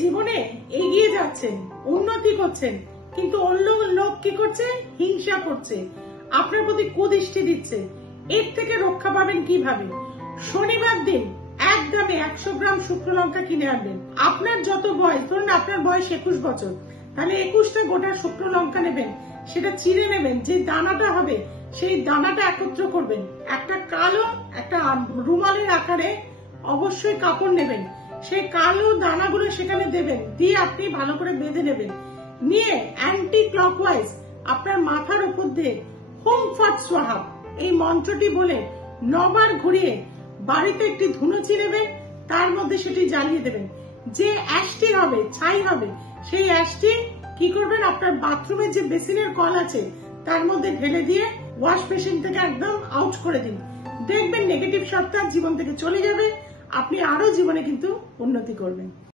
জীবনে এগিয়ে যাচ্ছেন, উন্নতি করছেন, কিন্তু অন্য লোক কি করছে? হিংসা করছে, আপনার প্রতি কুদৃষ্টি দিচ্ছে। এর থেকে রক্ষা পাবেন কিভাবে? শনিবার দিন একদমই 100 গ্রাম শুকনো লঙ্কা কিনে আনবেন। আপনার যত বয়স, ধরুন আপনার বয়স 21 বছর, তাহলে 21টা গোটা শুকনো লঙ্কা নেবেন, সেটা চিড়ে নেবেন, যে দানাটা হবে সেই দানাটা একত্র করবেন, একটা কালো একটা রুমালের আকারে অবশ্যই কাপড় নেবেন, সেই কালো দানাগুলো সেখানে দেবেন, দিয়ে আপনি ভালো করে বেঁধে নেবেন, নিয়ে অ্যান্টি ক্লকওয়াইজ আপনার মাথার উপর দিয়ে হোম ফট সোহা এই মন্ত্রটি বলে 9 বার ঘুরিয়ে বাড়িতে একটি ধুনুচি নেবেন, তার মধ্যে সেটি জ্বালিয়ে দেবেন। যে অ্যাশটি হবে, ছাই হবে, সেই অ্যাশটি কি করবেন? আপনার বাথরুমের যে বেসিনের কল আছে তার মধ্যে ঢেলে দিয়ে ওয়াশ মেশিন থেকে একদম আউট করে দিন। দেখবেন নেগেটিভ সত্তা জীবন থেকে চলে যাবে, আপনি আরো জীবনে কিন্তু উন্নতি করবেন।